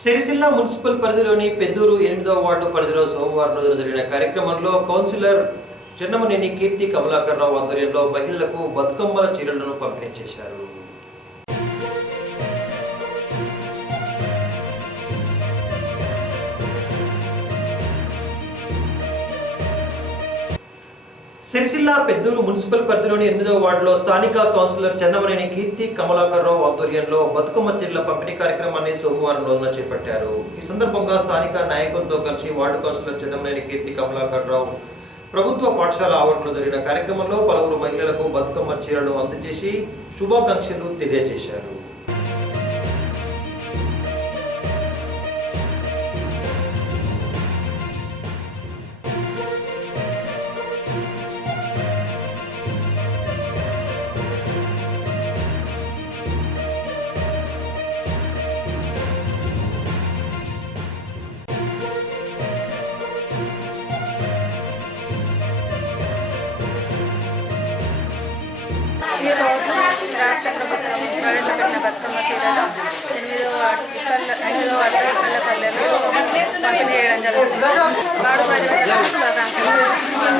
Sircilla municipal పరిధిలోని పెద్దూరు ఎనిమిదవ ward పరిధిలో సోమవారం రోజున జరిగిన కార్యక్రమంలో కౌన్సిలర్ చిన్నమనేని కీర్తి కమలాకర్ రావు ఆధ్వర్యంలో మహిళలకు బతుకమ్మల చీరలను పంపిణీ చేశారు. సిరిసిల్ల పెద్దూరు మున్సిపల్ పరిధిలోని ఎనిమిదవ వార్డులో స్థానిక కౌన్సిలర్ చెన్నమనేని కీర్తి కమలాకర్ రావు ఆధ్వర్యంలో బతుకమ్మ చీరల పంపిణీ కార్యక్రమాన్ని సోమవారం రోజున చేపట్టారు. ఈ సందర్భంగా స్థానిక నాయకులతో కలిసి వార్డు కౌన్సిలర్ చెన్నమనేని కీర్తి కమలాకర్ రావు ప్రభుత్వ పాఠశాల ఆవరణలో జరిగిన కార్యక్రమంలో పలువురు మహిళలకు బతుకమ్మ చీరలు అందజేసి శుభాకాంక్షలు తెలియజేశారు. రైతులు అడ్డపల్లె పల్లెలు పంపిణీ చేయడం జరుగుతుంది. వాడు ప్రజలకు